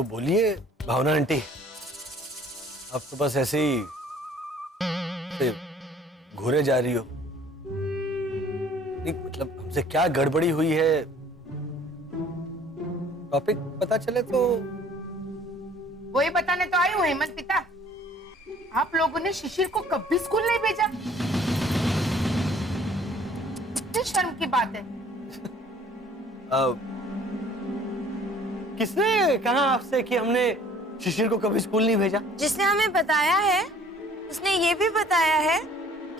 तो बोलिए भावना आंटी, आप तो बस ऐसे ही घूरे जा रही हो। नहीं मतलब हमसे क्या गड़बड़ी हुई है, टॉपिक पता चले तो। वही बताने तो आई हूँ हेमंत पिता, आप लोगों ने शिशिर को कभी स्कूल नहीं भेजा। कितनी शर्म की बात है। किसने कहा आपसे कि हमने शिशिर को कभी स्कूल नहीं भेजा? जिसने हमें बताया है उसने ये भी बताया है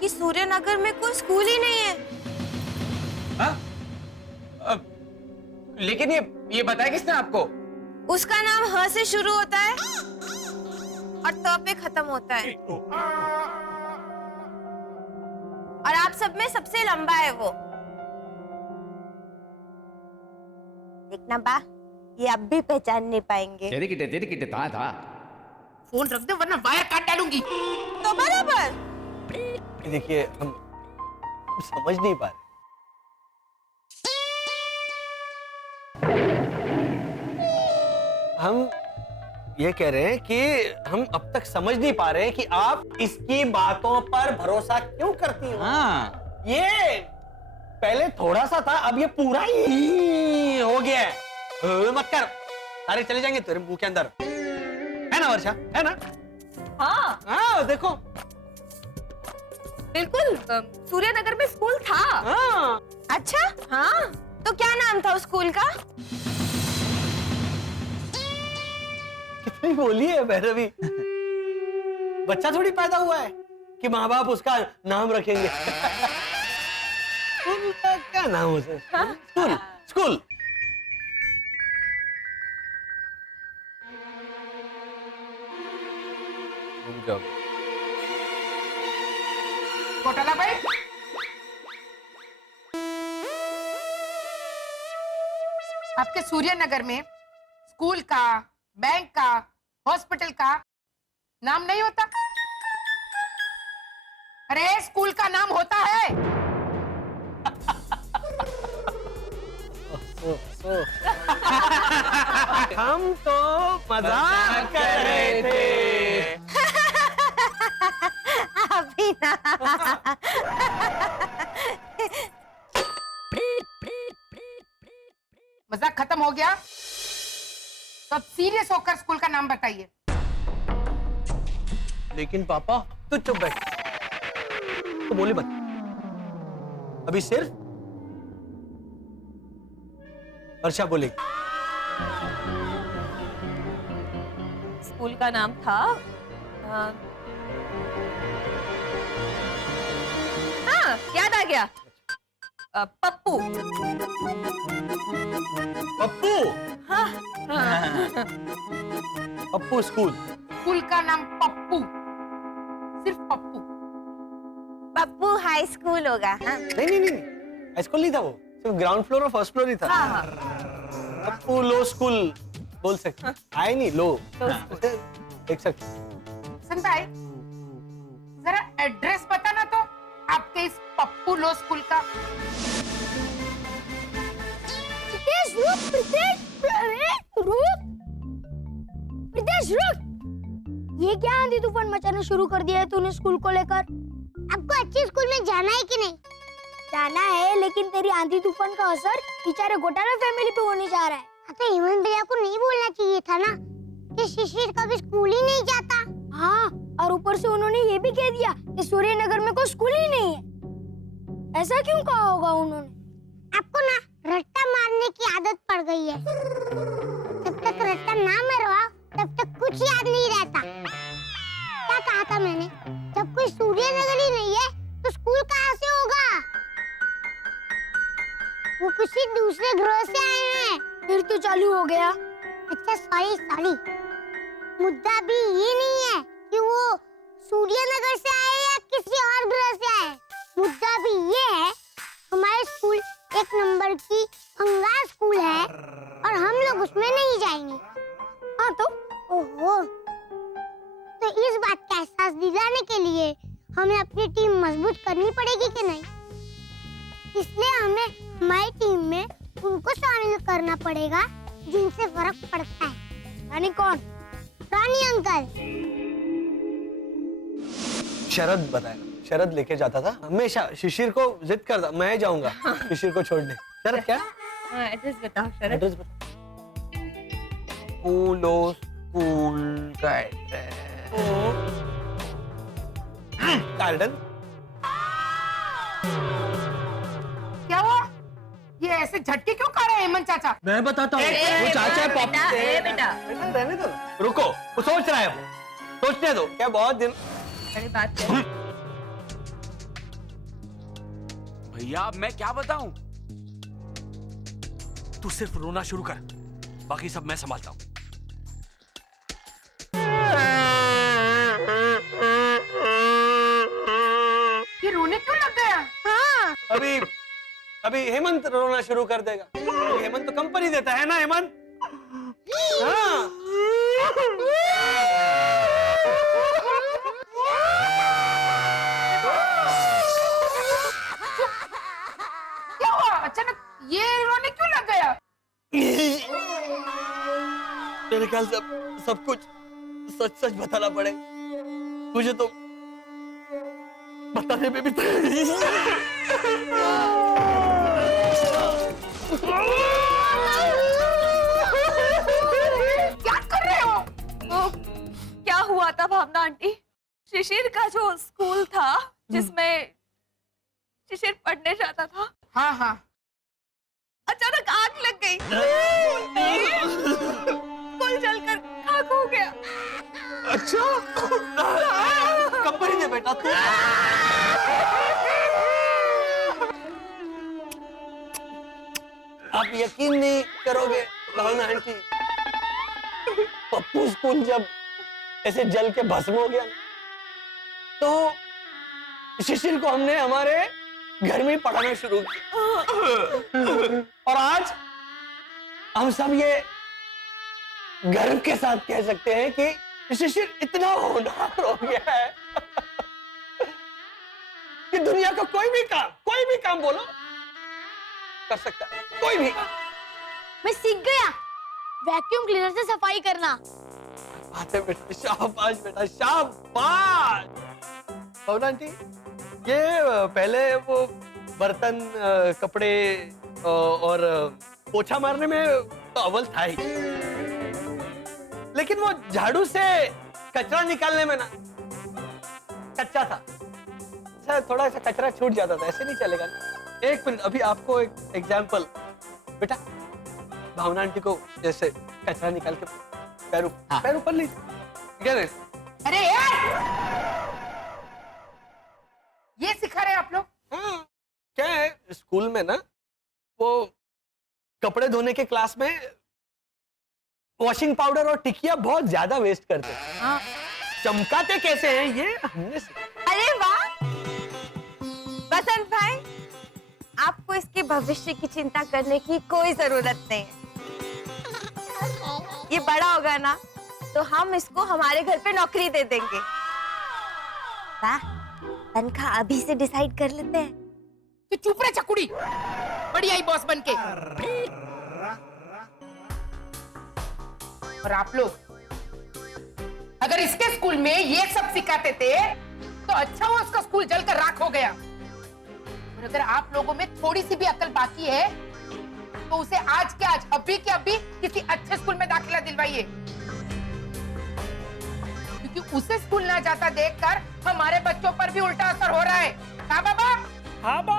कि सूर्यनगर में कोई स्कूल ही नहीं है। लेकिन ये बताया किसने आपको? उसका नाम ह से शुरू होता है और त पे खत्म होता है, और आप सब में सबसे लंबा है वो। देखना बा, ये अब भी पहचान नहीं पाएंगे। तेरे किटे था। फोन रख दे वरना वायर काट डालूंगी। तो बराबर। देखिए हम समझ नहीं पा रहे। हम ये कह रहे हैं कि हम अब तक समझ नहीं पा रहे कि आप इसकी बातों पर भरोसा क्यों करती हो। हाँ। ये पहले थोड़ा सा था, अब ये पूरा ही हो गया है। मत कर, सारे चले जाएंगे तेरे मुंह के अंदर, है ना वर्षा, है ना? हाँ हाँ देखो, बिल्कुल, सूर्यनगर में स्कूल था। हाँ। अच्छा हाँ, तो क्या नाम था उस स्कूल का? कितनी बोली है भैरवी। बच्चा थोड़ी पैदा हुआ है कि माँ बाप उसका नाम रखेंगे। उनका क्या नाम हो सकता है? School, school. घोटाला भाई, आपके सूर्यनगर में स्कूल का, बैंक का, हॉस्पिटल का नाम नहीं होता? अरे स्कूल का नाम होता है। हम तो मजाक कर रहे थे। अभी ना। मजाक खत्म हो गया तो अब सीरियस होकर स्कूल का नाम बताइए। लेकिन पापा, तू चुप बैठ, तो बोले मत। अभी सिर्फ वर्षा बोलेगी। स्कूल का नाम था हाँ, याद आ गया, पप्पू। पप्पू? हाँ, पप्पू स्कूल। स्कूल का नाम पप्पू, सिर्फ पप्पू। पप्पू हाई स्कूल होगा। हाँ? नहीं नहीं नहीं, हाई स्कूल नहीं था वो, सिर्फ ग्राउंड फ्लोर और फर्स्ट फ्लोर ही था। हाँ, हाँ। पप्पू लो स्कूल बोल सकते, हाई नहीं, लो देख सकते। सुन भाई, जरा एड्रेस बताना तो आपके इस पप्पू लो स्कूल का। ये क्या आंधी तूफान मचाना शुरू कर दिया है तूने स्कूल को लेकर? आपको अच्छे स्कूल में जाना है कि नहीं? जाना है, लेकिन तेरी आंधी तूफान का असर बेचारे घोटाला फैमिली पे होने जा रहा है। तो हेमंत भैया को नहीं बोलना चाहिए था ना कि शिशिर कभी स्कूल ही नहीं जाता। हाँ, और ऊपर से उन्होंने ये भी कह दिया कि सूर्यनगर में कोई स्कूल ही नहीं है। ऐसा क्यों कहा होगा उन्होंने? आपको ना रट्टा मारने की आदत पड़ गई है। जब तक रट्टा ना मरवाओ तब तक कुछ याद नहीं रहता। क्या कहा था मैंने? जब कोई सूर्यनगर ही नहीं है तो स्कूल कहाँ से होगा? वो किसी दूसरे ग्रह से आए हैं। फिर तो चालू हो गया। अच्छा सॉरी, मुद्दा भी ये नहीं है कि वो सूर्यनगर से आए या किसी और ग्रह से आए। मुद्दा भी ये है, हमारे स्कूल एक नंबर की भंगार स्कूल है और हम लोग उसमें नहीं जाएंगे। हाँ तो ओहो, तो इस बात का एहसास दिलाने के लिए हमें अपनी टीम मजबूत करनी पड़ेगी कि नहीं? इसलिए हमें हमारी टीम में उनको शामिल करना पड़ेगा जिनसे फर्क पड़ता है। रानी कौन? रानी अंकल। शरद बताया, शरद लेके जाता था हमेशा। शिशिर को जिद करता, मैं जाऊंगा शिशिर को छोड़ने। शरद क्या एड्रेस बताओ शरद। एड्रेस बता। स्कूल का एड्रेस गार्डन। क्या हुआ? ये ऐसे झटके क्यों खा रहे हैं हेमंत चाचा? मैं बताता हूँ। वो चाचा है बेटा, बेटा बेटा रहने दो, रुको, वो सोच रहा है, वो सोचने दो। क्या बहुत दिन बड़ी बात कर। भैया अब मैं क्या बताऊं? तू सिर्फ रोना शुरू कर, बाकी सब मैं संभालता हूँ। ये रोने क्यों लग गया? हाँ अभी हेमंत रोना शुरू कर देगा। हेमंत तो कंपनी देता है ना हेमंत। हाँ। क्या हुआ अचानक ये रोने क्यों लग गया? मेरे ख्याल से सब कुछ सच सच बताना पड़ेगा मुझे, तो बताने में भी क्या कर रहे हो? क्या हुआ था भावना आंटी? शिशिर का जो स्कूल था जिसमें शिशिर पढ़ने जाता था, हाँ हाँ अचानक आग लग गई। स्कूल जलकर खाक हो गया। अच्छा कंपनी दे बेटा तू। आप यकीन नहीं करोगे भावना आंटी, पप्पू स्कूल जब ऐसे जल के भस्म हो गया तो शिशिर को हमने हमारे घर में पढ़ाना शुरू किया। और आज हम सब ये गर्व के साथ कह सकते हैं कि शिशिर इतना होनहार हो गया है कि दुनिया का कोई भी काम बोलो कर सकता है, कोई भी। मैं सीख गया वैक्यूम क्लीनर से सफाई करना। बात है बेटा, शाबाश बेटा, शाबाश। भावना आंटी, ये पहले वो बर्तन, कपड़े और पोछा मारने में तो अव्वल था ही, लेकिन वो झाड़ू से कचरा निकालने में ना कच्चा था। अच्छा, थोड़ा सा कचरा छूट जाता था, ऐसे नहीं चलेगा ना। एक मिनट, अभी आपको एक एग्जाम्पल। बेटा भावना आंटी को जैसे कचरा निकाल के पैर ऊपर लीजिए। अरे यार, ये सिखा रहे आप लोग? हाँ, क्या है स्कूल में ना, वो कपड़े धोने के क्लास में वॉशिंग पाउडर और टिकिया बहुत ज्यादा वेस्ट करते हैं। हाँ। चमकाते कैसे हैं ये हमने सीखा। अरे वाह बसंत भाई, आपको इसके भविष्य की चिंता करने की कोई जरूरत नहीं है। ये बड़ा होगा ना तो हम इसको हमारे घर पे नौकरी दे देंगे। वाह, तनख्वाह अभी से डिसाइड कर लेते हैं। तो चुप रहे चकुड़ी, बड़ी आई बॉस बनके। और आप लोग अगर इसके स्कूल में ये सब सिखाते थे तो अच्छा हुआ उसका स्कूल जलकर राख हो गया। और अगर आप लोगों में थोड़ी सी भी अकल बाकी है तो उसे आज के आज, अभी के अभी किसी अच्छे स्कूल में दाखिला दिलवाइए, क्योंकि उसे स्कूल ना जाता देखकर हमारे बच्चों पर भी उल्टा असर हो रहा है। हाँ बाबा? हाँ बा।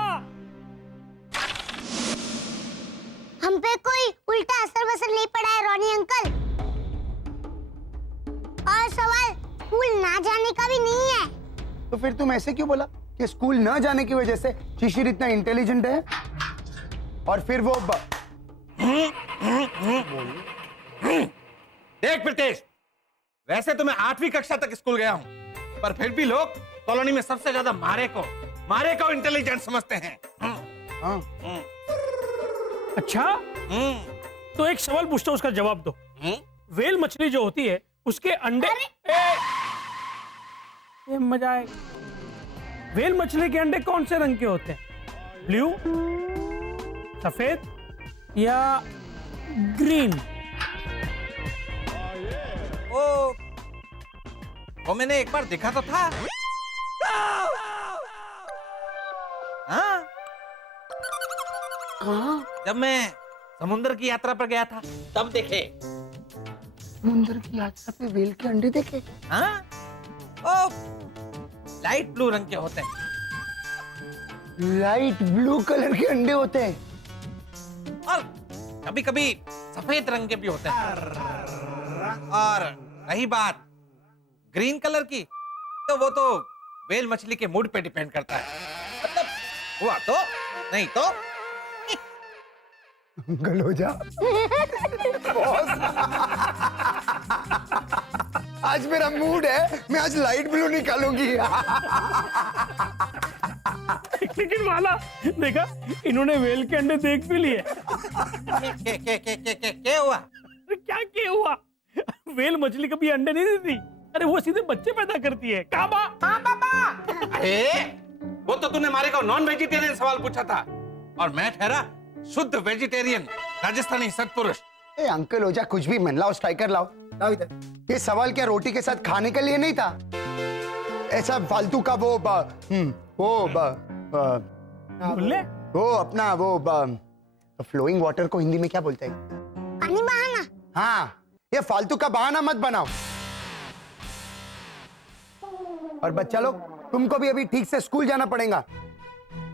हम पे कोई उल्टा असर वसर नहीं पड़ा है रोनी अंकल। और सवाल स्कूल ना जाने का भी नहीं है। तो फिर तुम ऐसे क्यों बोला कि स्कूल न जाने की वजह से शिशिर इतना इंटेलिजेंट है? और फिर वो देख प्रीतेश, वैसे तो मैं 8वीं कक्षा तक स्कूल गया हूँ, पर फिर भी लोग कॉलोनी में सबसे ज्यादा मारे को इंटेलिजेंट समझते हैं। हाँ। अच्छा, तो एक सवाल पूछता हूँ, उसका जवाब दो। वेल मछली जो होती है उसके अंडे, ये मजा आएगा। वेल मछली के अंडे कौन से रंग के होते हैं? ब्लू, सफेद या ग्रीन? वो मैंने एक बार देखा तो था। हाँ, कहाँ? जब मैं समुद्र की यात्रा पर गया था तब देखे। समुद्र की यात्रा पे व्हेल के अंडे देखे? हाँ, ओ लाइट ब्लू रंग के होते हैं। लाइट ब्लू कलर के अंडे होते हैं। और कभी कभी सफेद रंग के भी होते हैं। और रही बात ग्रीन कलर की, तो वो तो व्हेल मछली के मूड पे डिपेंड करता है। मतलब हुआ तो, नहीं तो। अंकल हो जा। बॉस, आज मेरा मूड है, मैं आज लाइट ब्लू निकालूंगी। लेकिन वाला देखा, इन्होंने वेल के अंडे देख भी लिए। क्या हुआ? क्या हुआ? वेल मछली कभी अंडे नहीं देती। अरे वो सीधे बच्चे पैदा करती है। कहाँ बाबा? अरे वो तो तूने हमारे को नॉन वेजिटेरियन सवाल पूछा था, और मैं ठहरा शुद्ध वेजिटेरियन राजस्थानी सत्पुरुष। ए अंकल हो जा, कुछ भी मन लाओ, स्ट्राइकर लाओ। लाओ इधर। ये सवाल क्या रोटी के साथ खाने के लिए नहीं था? ऐसा फालतू का वो बोले वो अपना वो फ्लोइंग वाटर को हिंदी में क्या बोलते हैं? पानी बहाना। हाँ, ये फालतू का बहाना मत बनाओ। और बच्चा लोग, तुमको भी अभी ठीक से स्कूल जाना पड़ेगा,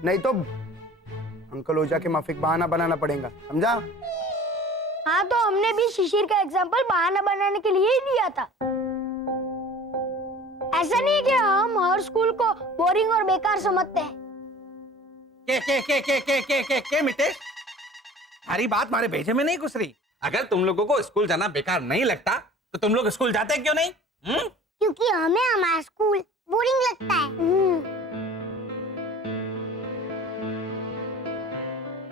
नहीं तो अंकल ओझा के माफिक बहाना बनाना पड़ेगा, समझा? हाँ, तो हमने भी शिशिर का एग्जाम्पल बहाना बनाने के लिए ही दिया था। ऐसा नहीं कि हम हर स्कूल को बोरिंग और बेकार समझते हैं। के मितेश, हमारी बात हमारे भेजे में नहीं घुस रही। अगर तुम लोगों को स्कूल जाना बेकार नहीं लगता तो तुम लोग स्कूल जाते क्यों नहीं? क्योंकि हमें हमारा स्कूल बोरिंग लगता है।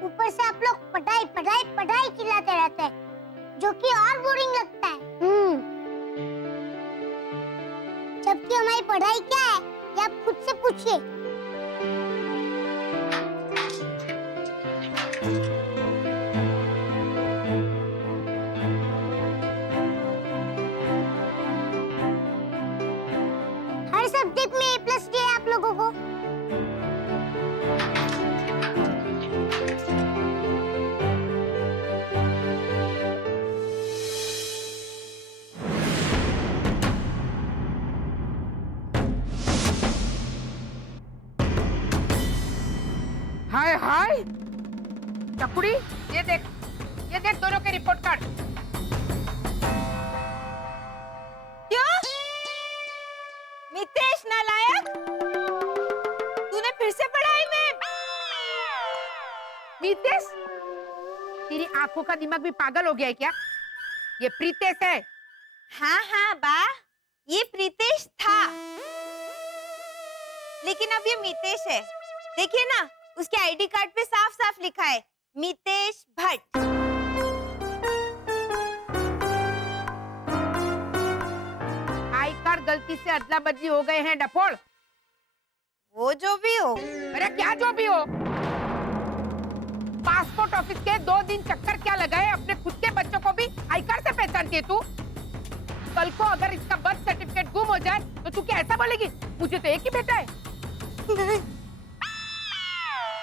ऊपर से आप लोग पढ़ाई पढ़ाई पढ़ाई चिल्लाते रहते हैं, जो कि और बोरिंग लगता है। जबकि हमारी पढ़ाई क्या है, ये आप खुद से पूछिए। हर सब्जेक्ट में A+ दिया है आप लोगों को। हाय हाय चकुड़ी, ये देख दोनों के रिपोर्ट कार्ड। क्यों? मितेश नालायक, तूने फिर से पढ़ाई में। मितेश, तेरी आंखों का दिमाग भी पागल हो गया है क्या? ये प्रीतेश है। हाँ बा, ये प्रीतेश था, लेकिन अब ये मितेश है। देखिए ना, उसके आईडी कार्ड पे साफ साफ लिखा है मितेश भट्ट। आई कार्ड गलती से अदला बदली हो गए हैं डपोल। वो जो भी हो। अरे क्या जो भी हो, पासपोर्ट ऑफिस के 2 दिन चक्कर क्या लगाए, अपने खुद के बच्चों को भी आई कार्ड से पहचानती है तू? कल को अगर इसका बर्थ सर्टिफिकेट गुम हो जाए तो तू क्या ऐसा बोलेगी, मुझे तो एक ही बेटा है?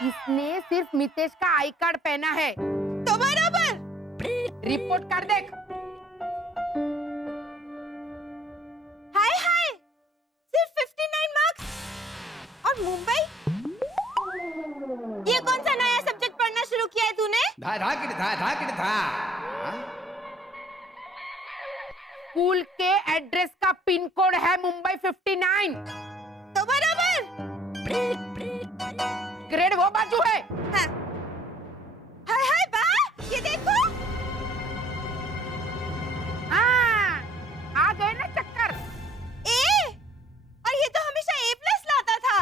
इसने सिर्फ मितेश का आई कार्ड पहना है तो बराबर। रिपोर्ट कार्ड देख। हाय हाय, सिर्फ 59 मार्क्स। और मुंबई, ये कौन सा नया सब्जेक्ट पढ़ना शुरू किया है तूने? स्कूल के एड्रेस का पिन कोड है मुंबई 59। तो बराबर। ग्रेड वो बाजू है। हाँ। हाय हाय बा, ये देखो। हाँ, आ गए ना चक्कर। ए, और ये तो हमेशा A+ लाता था।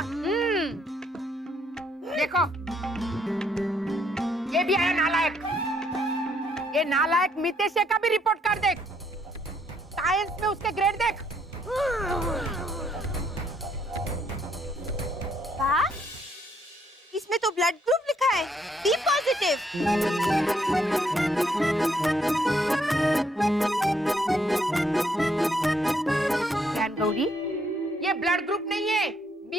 देखो, ये भी आया नालायक। ये नालायक मितेश का भी रिपोर्ट कर देख। साइंस में उसके ग्रेड देख। बा, इसमें तो ब्लड ग्रुप लिखा है, बी पॉजिटिव। ब्लड ग्रुप नहीं है, B+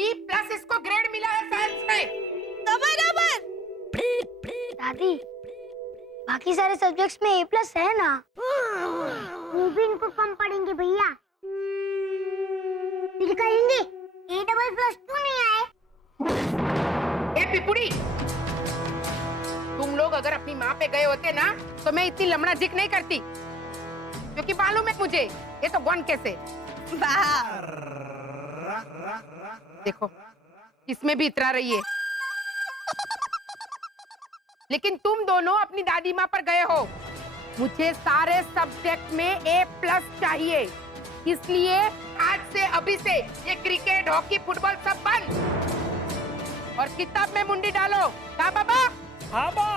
इसको ग्रेड मिला है साइंस में। बराबर। दादी बाकी सारे सब्जेक्ट्स में A+ है ना? वो भी इनको कम पढ़ेंगे भैया। फिर कहेंगे A++ क्यों नहीं आए? ए पिपुड़ी, तुम लोग अगर अपनी माँ पे गए होते ना तो मैं इतनी लमड़ा जिक नहीं करती, क्योंकि मालूम है मुझे ये तो गन कैसे। देखो इसमें भी इतरा रही है, लेकिन तुम दोनों अपनी दादी माँ पर गए हो। मुझे सारे सब्जेक्ट में A+ चाहिए, इसलिए आज से अभी से ये क्रिकेट, हॉकी, फुटबॉल सब बंद और किताब में मुंडी डालो। का बाबा? हाँ बा।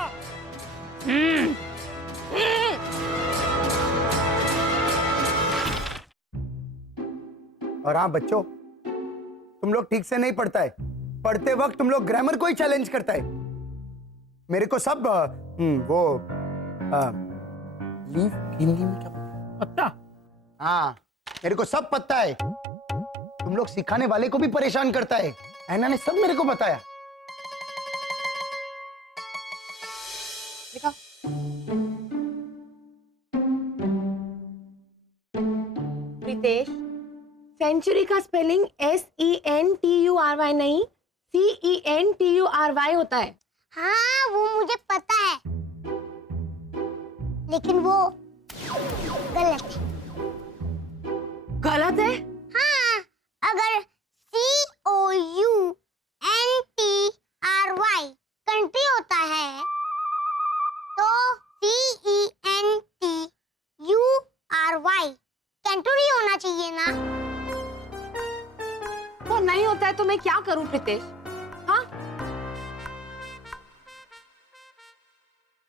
और हाँ बच्चों, तुम लोग ठीक से नहीं पढ़ता है। पढ़ते वक्त तुम लोग ग्रामर को ही चैलेंज करता है। मेरे को सब लीफ हिंदी में क्या? पत्ता। हाँ, मेरे को सब पता है। तुम लोग सिखाने वाले को भी परेशान करता है। ऐना ने सब मेरे को बताया। देखो रितेश, सेंचुरी का स्पेलिंग SENTURY नहीं CENTURY होता है। हाँ वो मुझे पता है, लेकिन वो गलत है। गलत है? हाँ, अगर COUNTRY कंट्री होता है तो CENTURY कैंटूरी होना चाहिए ना? वो नहीं होता है तो मैं क्या करूं प्रीतेश? हाँ,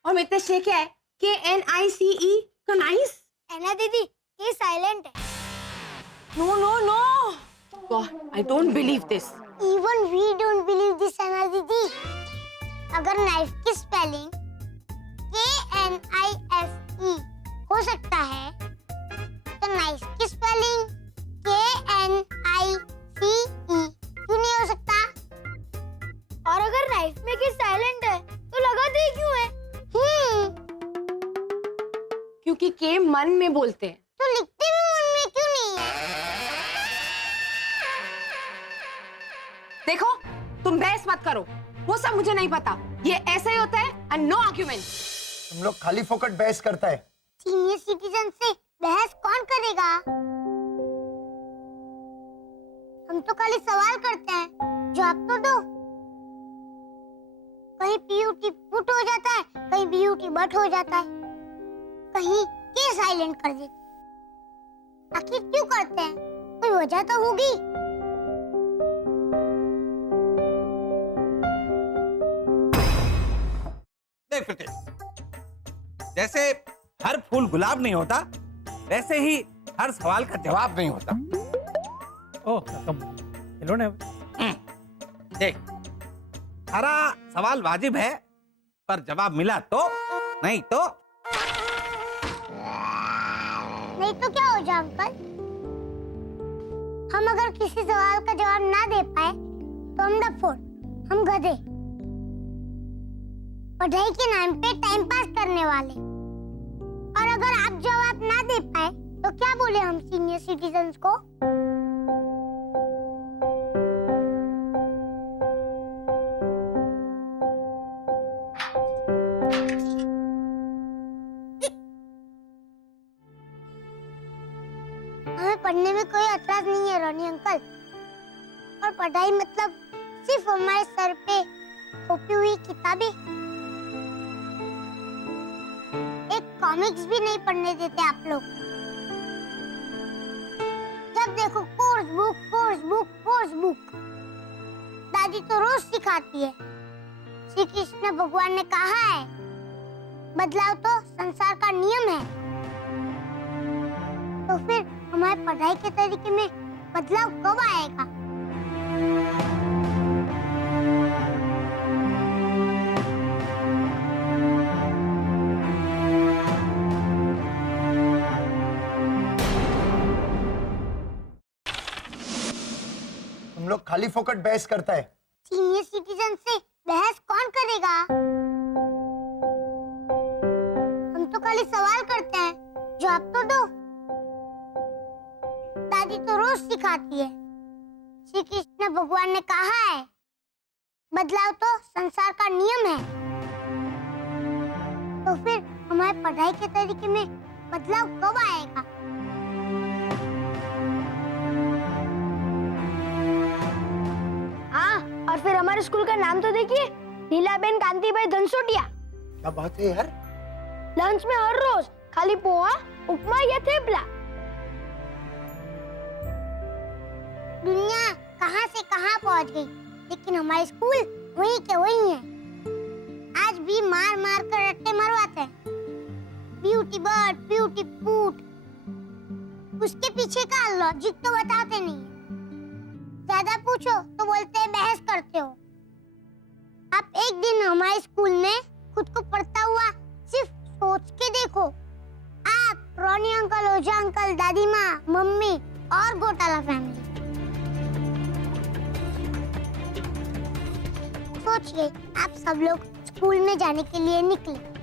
और मितेश ये क्या है? KNICE कनाइस? ऐना दीदी ये साइलेंट है। No, no, no. God, I don't believe this. Even we don't believe this, ऐना दीदी। अगर नाइफ की स्पेलिंग KNIFE हो सकता है तो नाइफ की स्पेलिंग KNICE क्यों नहीं हो सकता? और अगर नाइफ में की साइलेंट है तो लगाते ही क्यों है? क्योंकि के मन में बोलते हैं। तो लिखते भी मन में क्यों नहीं है? देखो, तुम बहस मत करो, वो सब मुझे नहीं पता। ये ऐसे ही होता है and no argument. तुम लोग खाली फोकट बहस करता है। सीनियर सिटीजन से बहस कौन करेगा? हम तो खाली सवाल करते हैं, जवाब तो दो। कहीं PUT पुट हो जाता है, कहीं BUT बट हो जाता है, कहीं के साइलेंट कर देते। आखिर क्यों करते हैं? कोई वजह तो होगी। देख प्रीतेश, जैसे हर फूल गुलाब नहीं होता, वैसे ही हर सवाल का जवाब नहीं होता। ओह कम हेलो ने। देख, सारा सवाल वाजिब है, पर जवाब मिला तो, नहीं तो नहीं तो क्या हो जाए अंकल? हम अगर किसी सवाल का जवाब ना दे पाए तो हम डफोर, हम गधे, पढ़ाई के नाम पे टाइम पास करने वाले। और अगर आप जवाब ना दे पाए तो क्या बोले हम सीनियर सिटीजन्स को? हमें पढ़ने में कोई एतराज नहीं है रोनी अंकल, और पढ़ाई मतलब सिर्फ हमारे सर पे थोपी हुई किताबें। एक कॉमिक्स भी नहीं पढ़ने देते आप लोग। जब देखो course book, course book, course book. दादी तो रोज सिखाती है, श्री कृष्ण भगवान ने कहा है बदलाव तो संसार का नियम है। तो फिर हमारे पढ़ाई के तरीके में बदलाव कब आएगा? लोग खाली फोकट बहस करता है। सीनियर सिटीजन से बहस कौन करेगा? हम तो खाली सवाल करते हैं, जवाब तो दो। दादी तो रोज सिखाती है, श्री कृष्ण भगवान ने कहा है, बदलाव तो संसार का नियम है। तो फिर हमारे पढ़ाई के तरीके में बदलाव कब आएगा? हाँ, और फिर हमारे स्कूल का नाम तो देखिए, लीलाबेन कांतिभाई धनसोटिया। क्या बात है यार। लंच में हर रोज खाली पोहा, उपमा या थेपला। दुनिया कहां से कहां पहुंच गई, लेकिन हमारे स्कूल वहीं के वहीं है। आज भी मार मार कर रट्टे मरवाते हैं। ब्यूटी बर्ड, ब्यूटी फूट, उसके पीछे का लॉजिक तो बताते नहीं। ज्यादा पूछो तो बोलते हैं बहस करते हो। आप एक दिन हमारे स्कूल में खुद को पढ़ता हुआ सिर्फ सोच के देखो। आप, रोनी अंकल, ओझा अंकल, दादी माँ, मम्मी और घोटाला फैमिली। सोचिए, आप सब लोग स्कूल में जाने के लिए निकले।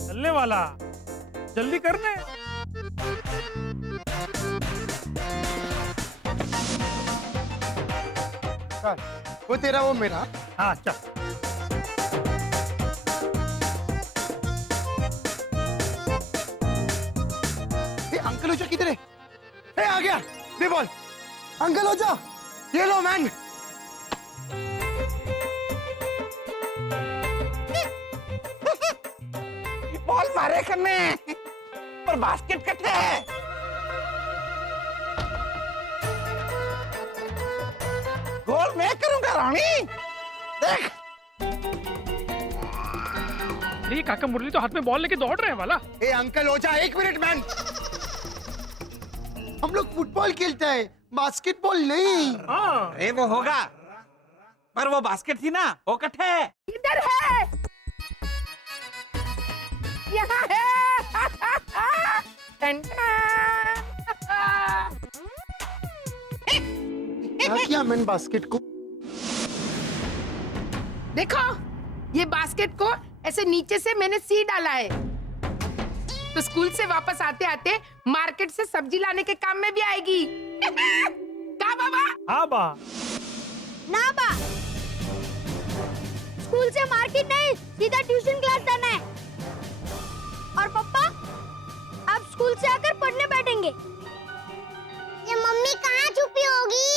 चलने वाला, जल्दी करने। चल, वो तेरा वो मेरा। हाँ चल। अंकल ओझा किधर है? आ गया, दे बॉल। अंकल ओझा, ये लो मैन। बॉल मारे करने पर बास्केट कट है। गोल मैं करूंगा रानी, देख। ये काका मुरली तो हाथ में बॉल लेके दौड़ रहे हैं वाला। ए अंकल ओझा, एक मिनट मैन। हम लोग फुटबॉल खेलते हैं, बास्केटबॉल नहीं। हाँ। अरे वो होगा, पर वो बास्केट थी ना, वो कट है। इधर है, यहाँ है। टन टन। क्या किया मैंने बास्केट को? देखो, ये बास्केट को ऐसे नीचे से मैंने सी डाला है, तो स्कूल से वापस आते आते मार्केट से सब्जी लाने के काम में भी आएगी। का बाबा? हाँ बा। ना बा, स्कूल से मार्केट नहीं, सीधा ट्यूशन क्लास जाना है। और पापा, आप स्कूल से आकर पढ़ने बैठेंगे। ये मम्मी कहाँ छुपी होगी?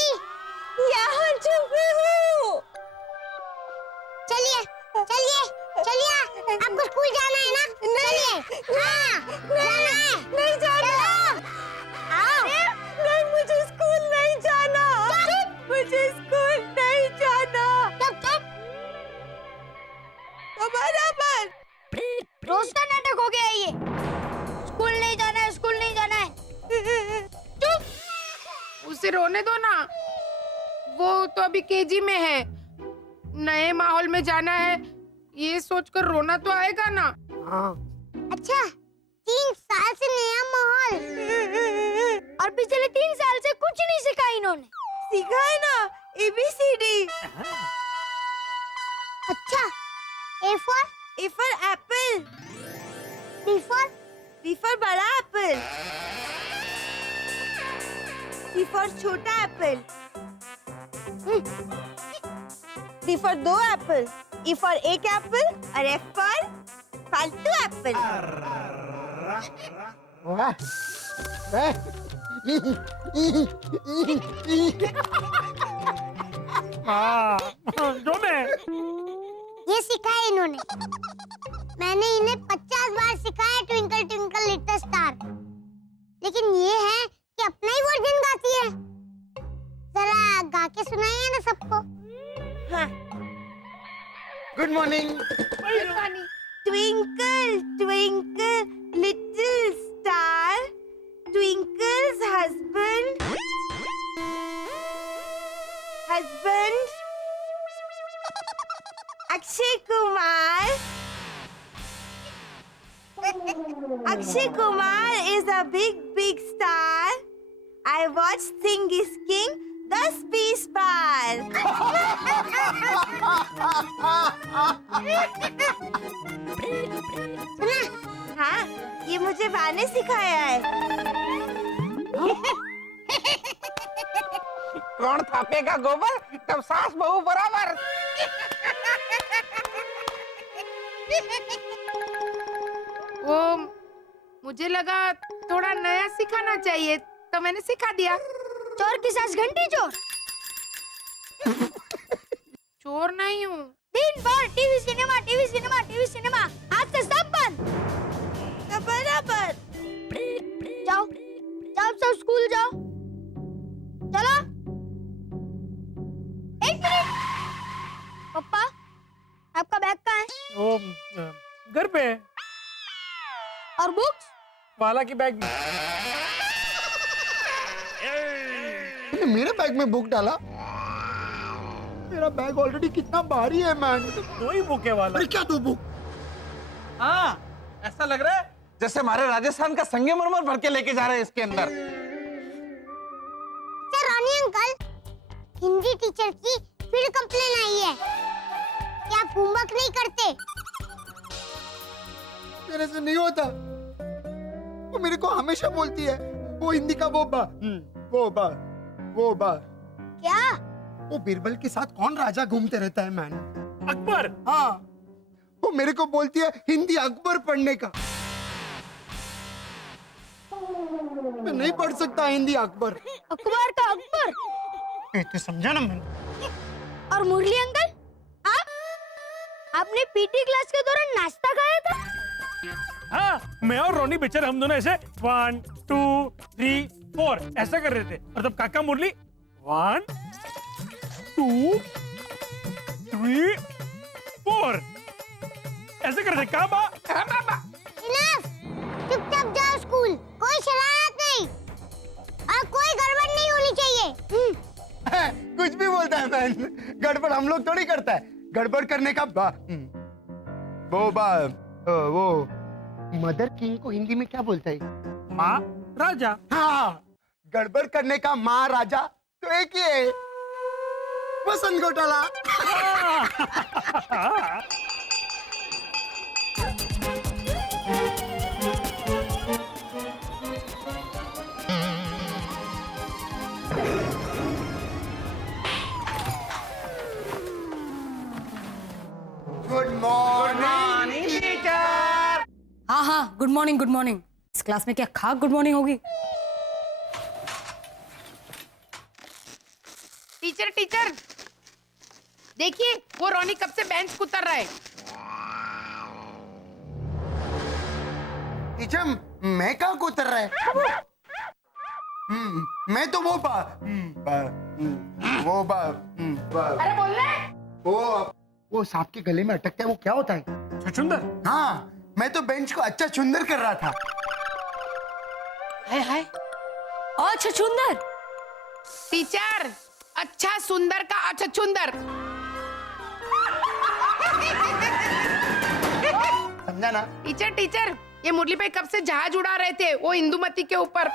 यहाँ छुपी हूँ। चलिए, चलिए, चलिए, आपको स्कूल जाना है ना? चलिए। हाँ, जाना है। नहीं जाना। आओ। नहीं, मुझे स्कूल नहीं जाना। मुझे स्कूल नहीं जाना। चुप। बराबर। रोज का नाटक हो गया ये। स्कूल नहीं जाना है, स्कूल नहीं जाना है। चुप। उसे रोने दो ना, वो तो अभी केजी में है। नए माहौल में जाना है, ये सोचकर रोना तो आएगा ना। हाँ। अच्छा, 3 साल से नया माहौल, और पिछले 3 साल से कुछ नहीं सीखा इन्होंने। सीखा है ना, ABCD। अच्छा, A for apple, B for बड़ा एप्पल, C for छोटा Apple, D for 2 Apple, E for 1 Apple और F for फालतू एप्पल। वाह। हाँ, जो मैं। ये सिखाया इन्होंने। मैंने इन्हें 50 बार सिखाया ट्विंकल ट्विंकल लिटिल स्टार, लेकिन ये है कि अपना ही वर्जन गाती है। जरा गा के सुनाइए ना सबको। हाँ। Good morning. Twinkle twinkle little Akshay Kumar is a big star. I watched Sing is King 10-20 बार. सुना? हाँ, ये मुझे बा ने सिखाया है. कौन थापेगा गोबर तब सास बहू बराबर. वो मुझे लगा थोड़ा नया सिखाना चाहिए तो मैंने सिखा दिया. चोर की सास घंटी चोर. चोर नहीं हूँ. दिन भर TV cinema TV cinema TV cinema. आज से सब बंद. तो बराबर. जाओ जाओ सब स्कूल जाओ. चलो. एक मिनट. पापा आपका बैग कहाँ है? वो घर पे है. और बुक्स? वाला की बैग में. तूने मेरे बैग में बुक डाला? मेरा बैग ऑलरेडी कितना भारी है मैन. दो ही बुक है वाला. अरे क्या दो बुक? हाँ, ऐसा लग रहा है जैसे हमारे राजस्थान का संगमरमर भर के लेके जा रहे हैं इसके अंदर. सर रानी अंकल, हिंदी टीचर की फिर कंप्लेन आई है. क्या आप होमवर्क नहीं करते? मेरे से नहीं होता. वो मेरे को हमेशा बोलती है वो हिंदी का वो बा. क्या? वो बीरबल के साथ कौन राजा घूमते रहता है मैन? अकबर. हाँ, वो मेरे को बोलती है हिंदी अकबर पढ़ने का. मैं नहीं पढ़ सकता हिंदी अकबर. अखबार का अकबर. तो समझा ना मैंने. और मुरली अंकल, आपने पीटी क्लास के दौरान नाश्ता खाया था? हाँ, मैं और रोनी बेचारे हम दोनों ऐसे 1 2 3 4 ऐसा कर रहे थे. और तब काका मुरली 1 2 3 4 ऐसे कर रहे थे. कहाँ बा? इनफ. चुपचाप जाओ स्कूल. कोई शरारत नहीं और कोई गड़बड़ नहीं होनी चाहिए. कुछ भी बोलता है मैन. गड़बड़ हम लोग थोड़ी करता है. गड़बड़ करने का वो मदर किंग को हिंदी में क्या बोलता है? माँ राजा. हाँ, गड़बड़ करने का माँ राजा तो एक ही है. वसंत घोटाला. Good morning teacher. हाँ हाँ, गुड मॉर्निंग गुड मॉर्निंग. इस क्लास में क्या खाक गुड मॉर्निंग होगी? टीचर टीचर देखिए वो रोनी कब से बेंच पे उतर रहा है. टीचर मैं कहाँ को उतर रहा है? मैं तो वो अरे बोल रहे. वो सांप के गले में अटकता है वो क्या होता है? छछुंदर. हाँ, मैं तो बेंच को अच्छा चुंदर कर रहा था. हाय हाय. और छछुंदर. टीचर अच्छा सुंदर का अच्छा चुंदर. समझा ना? टीचर टीचर ये मुरली भाई कब से जहाज उड़ा रहे थे वो इंदुमती के ऊपर.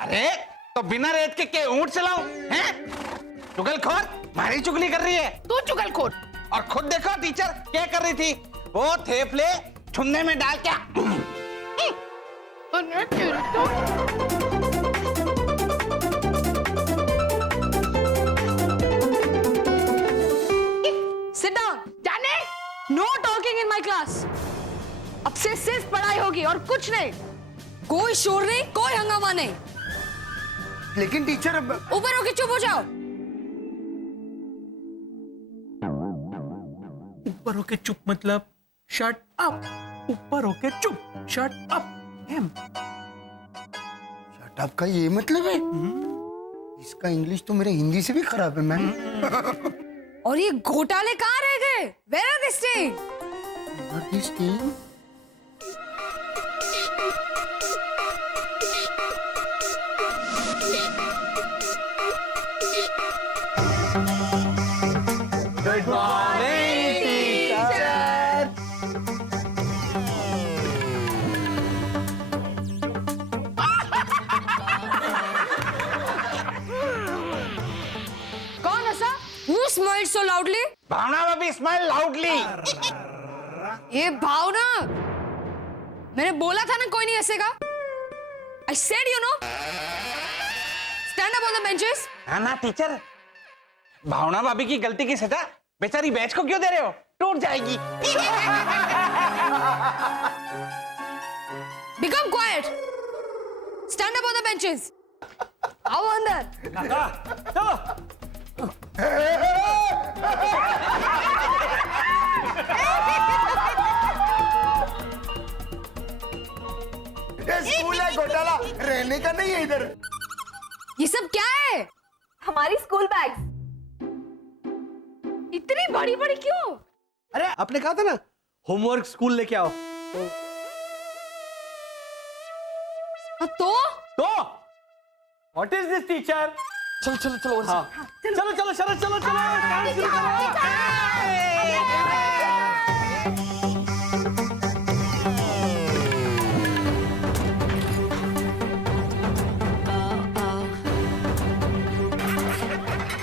अरे तो बिना रेत के ऊंट चलाऊं हैं? चुगलखोर मारी चुगली कर रही है. तू चुगलखोर. और खुद देखो टीचर क्या कर रही थी. वो थेपले छुन्ने में डाल के सिट डाउन. जाने. Know talking in my class. अब से सिर्फ पढ़ाई होगी और कुछ नहीं. कोई शोर नहीं, कोई हंगामा नहीं. लेकिन टीचर अब ऊपर होके चुप हो जाओ. ऊपर होके चुप मतलब शट अप. ऊपर होके चुप. Shut up. शट अप का ये मतलब है? इसका इंग्लिश तो मेरे हिंदी से भी खराब है मैम. और ये घोटाले कहाँ रह गए? Where are they staying? Good morning teacher. Loudly. Bhavna bhabhi smile loudly. ये भावना, मैंने बोला था ना कोई नहीं हंसेगा। I said you know. Stand up on the benches. हाँ ना टीचर, भावना भाभी की गलती की सजा बेचारी बैच को क्यों दे रहे हो? टूट जाएगी। Become quiet. Stand up on the benches. आओ अंदर। चलो ये स्कूल है घोटाला, रहने का नहीं है इधर। ये सब क्या है? हमारी स्कूल बैग्स। इतनी बड़ी बड़ी क्यों? अरे आपने कहा था ना होमवर्क स्कूल लेके आओ। तो व्हाट इज दिस टीचर? चलो चलो चलो हाँ चलो चलो शरद चलो चलो काम शुरू करो।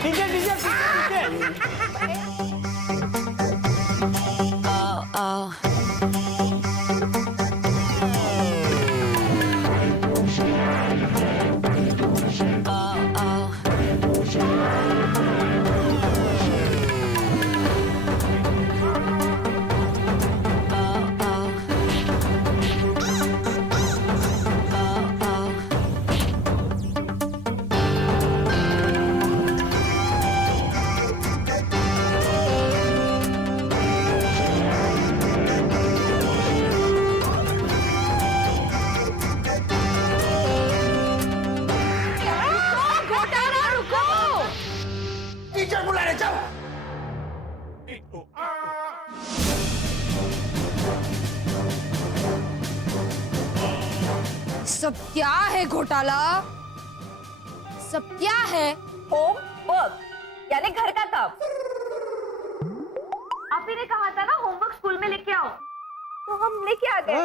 टीचर टीचर टीचर टीचर बुला रहे, जाओ। सब क्या है घोटाला? सब क्या है? होम वर्क यानी घर का काम। आप ही ने कहा था ना होमवर्क स्कूल में लेके आओ, तो हम लेके आ गए।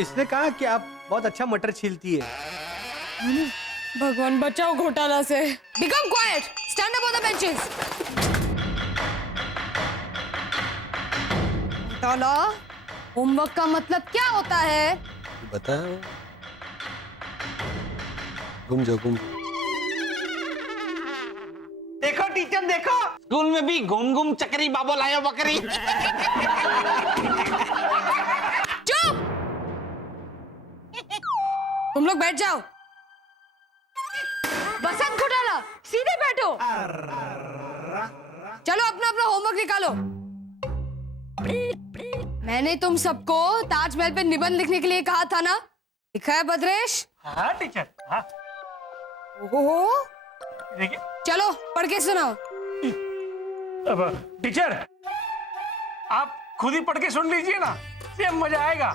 इसने कहा कि आप बहुत अच्छा मटर छीलती है। भगवान बचाओ घोटाला से। Become quiet. Stand up on the benches. घोटाला, होमवर्क का मतलब क्या होता है? बता। घूम जाओ घूम। देखो टीचर देखो, स्कूल में भी घूम घूम चकरी बाबो लायो बकरी। चुप! तुम लोग बैठ जाओ। बसंत घोटाला, सीधे बैठो। चलो अपना अपना होमवर्क निकालो। मैंने तुम सबको ताजमहल पे निबंध लिखने के लिए कहा था ना? लिखा है भद्रेश? हाँ टीचर हाँ। ओहो, देखिए चलो पढ़ के सुनाओ। अब टीचर आप खुद ही पढ़ के सुन लीजिए ना, ये मजा आएगा।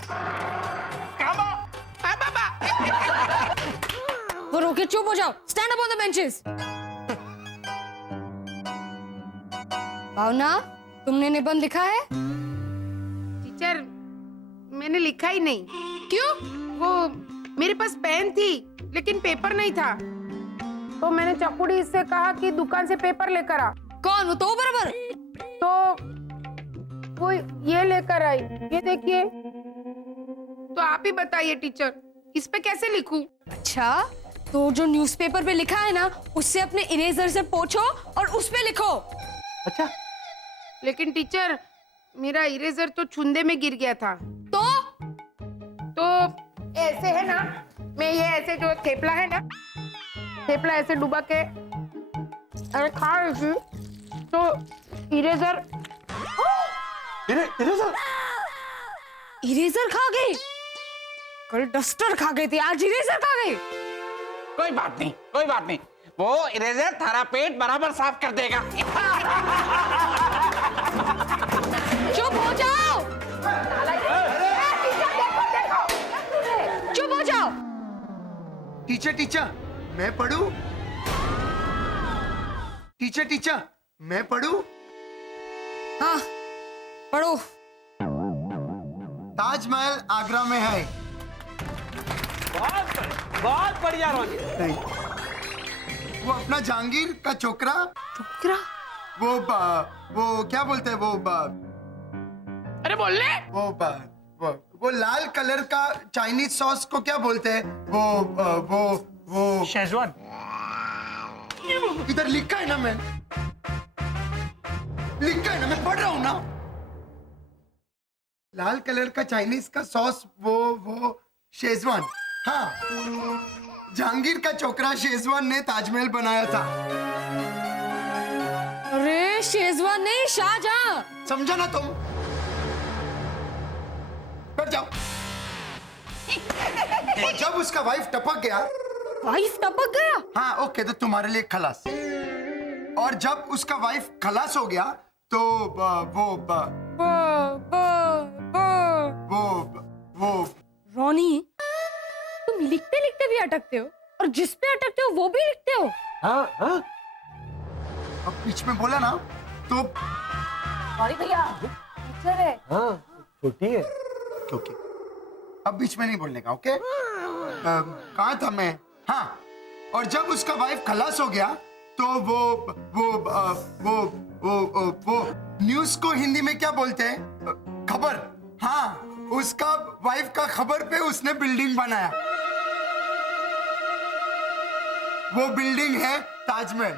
वो रोके, चुप हो जाओ। Stand up on the benches. Bhavna, तुमने निबंध लिखा है? टीचर, मैंने लिखा ही नहीं। क्यों? वो मेरे पास पेन थी लेकिन पेपर नहीं था, तो मैंने चकुड़ी से कहा कि दुकान से पेपर लेकर आ। कौन? वो तो बराबर। तो वो ये लेकर आई, ये देखिए। तो आप ही बताइए टीचर, इस पे कैसे लिखूं? अच्छा, तो जो न्यूज़पेपर पे लिखा है ना, उससे अपने इरेजर से पोंछो और उस पे लिखो। अच्छा, लेकिन टीचर मेरा इरेजर तो छुंदे में गिर गया था। तो ऐसे है ना, मैं ये ऐसे जो थेपला है ना, थेपला ऐसे डुबा के अरे खा रही थी, तो इरेजर इरेजर खा गई। कल डस्टर खा गई थी, आज इरेजर खा गई। कोई बात नहीं, कोई बात नहीं, वो इरेजर थारा पेट बराबर साफ कर देगा। चुप हो जाओ। चुप हो जाओ। टीचर टीचर मैं पढ़ूं? टीचर टीचर मैं पढ़ूं? हाँ पढ़ो। ताजमहल आगरा में है। बहुत बढ़िया रोनी। वो अपना जहांगीर का छोकरा, छोकरा? वो क्या बोलते हैं अरे बोल ले। वो लाल कलर का चाइनीज सॉस को क्या बोलते हैं? वो शेजवान। इधर लिखा है ना, मैं पढ़ रहा हूं ना। लाल कलर का चाइनीज का सॉस, वो शेजवान। हाँ, जहांगीर का छोकरा शेजवान ने ताजमहल बनाया था। अरे शेजवान नहीं, शाहजहां। समझा ना तुम? बैठ जाओ। और जब उसका वाइफ टपक गया, वाइफ टपक गया? हाँ ओके, तो तुम्हारे लिए खलास। और जब उसका वाइफ खलास हो गया तो वो रोनी, तुम लिखते लिखते भी अटकते हो, और जिस पे अटकते हो वो भी लिखते हो। हाँ। अब बीच में बोला ना तो सॉरी भैया, टीचर है। हाँ, छोटी है। ओके, अब बीच में नहीं बोलने का। ओके, कहाँ था मैं? हाँ, और जब उसका वाइफ खलास हो गया तो वो न्यूज को हिंदी में क्या बोलते हैं? खबर। हाँ, उसका वाइफ का खबर पे उसने बिल्डिंग बनाया। वो बिल्डिंग है ताजमहल।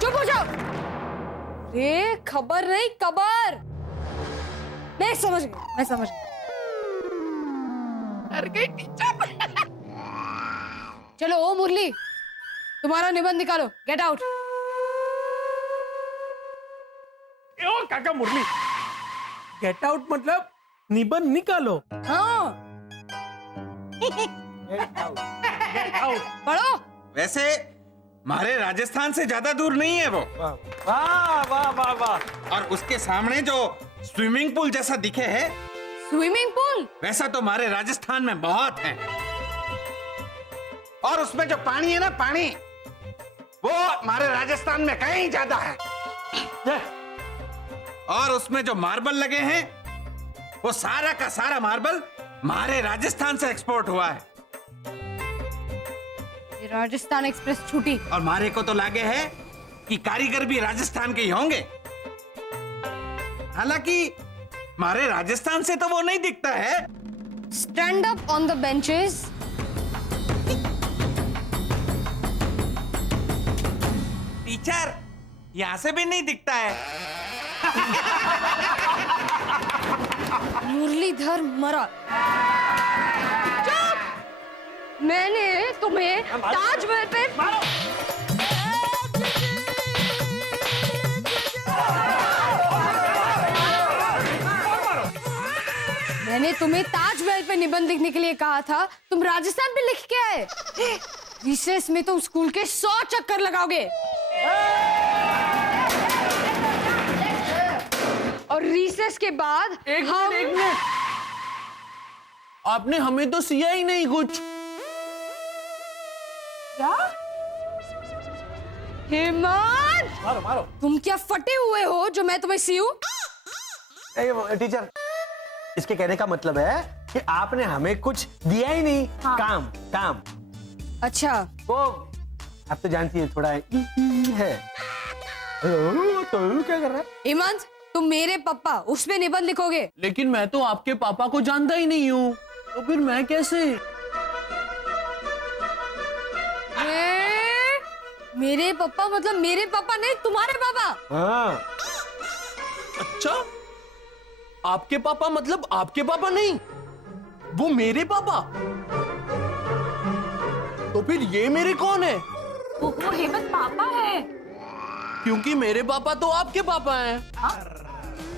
चुप हो जाओ। रे खबर नहीं, कबर। मैं समझ गई। डर गई टीचर। चलो ओ मुरली, तुम्हारा निबंध निकालो। Get out. ओ काका मुरली, गेट आउट मतलब निबंध निकालो। हाँ, गेट आउट। पढ़ो। वैसे हमारे राजस्थान से ज्यादा दूर नहीं है वो। वाह वाह वाह वाह। और उसके सामने जो स्विमिंग पूल जैसा दिखे है, स्विमिंग पूल? वैसा तो हमारे राजस्थान में बहुत है। और उसमें जो पानी है ना, पानी, वो हमारे राजस्थान में कहीं ज्यादा है। और उसमें जो मार्बल लगे हैं, वो सारा का सारा मार्बल हमारे राजस्थान से एक्सपोर्ट हुआ है। ये राजस्थान एक्सप्रेस छूटी। और हमारे को तो लागे है कि कारीगर भी राजस्थान के ही होंगे। हालांकि हमारे राजस्थान से तो वो नहीं दिखता है। Stand up on the benches. Teacher, यहां से भी नहीं दिखता है। मुरलीधर मरा। चुप! मैंने तुम्हें ताजमहल पे मैंने तुम्हें ताजमहल पे निबंध लिखने के लिए कहा था, तुम राजस्थान पे लिख के आए। रिसेस में तुम स्कूल के 100 चक्कर लगाओगे। और रिसेस के बाद एक मिनट, आपने हमें तो सिया ही नहीं कुछ। क्या? हेमंत, मारो। तुम क्या फटे हुए हो जो मैं तुम्हें सीऊं? टीचर, इसके कहने का मतलब है कि आपने हमें कुछ दिया ही नहीं। हाँ। काम। अच्छा, वो आप तो जानती है, थोड़ा है। तो क्या कर रहा है? हेमंत, तुम मेरे पापा उसमें निबंध लिखोगे? लेकिन मैं तो आपके पापा को जानता ही नहीं हूँ, तो फिर मैं कैसे? मेरे पापा मतलब मेरे पापा नहीं, तुम्हारे पापा। हाँ। अच्छा, आपके पापा मतलब आपके पापा नहीं, वो मेरे पापा। तो फिर ये मेरे कौन है? वो हेमंत पापा है। क्योंकि मेरे पापा तो आपके पापा हैं।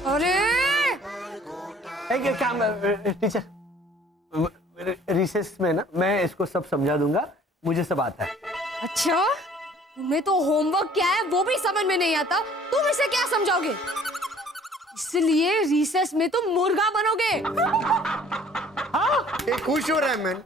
अरे एक काम, टीचर, रिसेस में ना मैं इसको सब समझा दूंगा, मुझे सब आता है। अच्छा, तुम्हें तो होमवर्क क्या है वो भी समझ में नहीं आता, तुम इसे क्या समझाओगे? इसलिए रिसेस में तुम मुर्गा बनोगे। खुश हो रहा है मैन।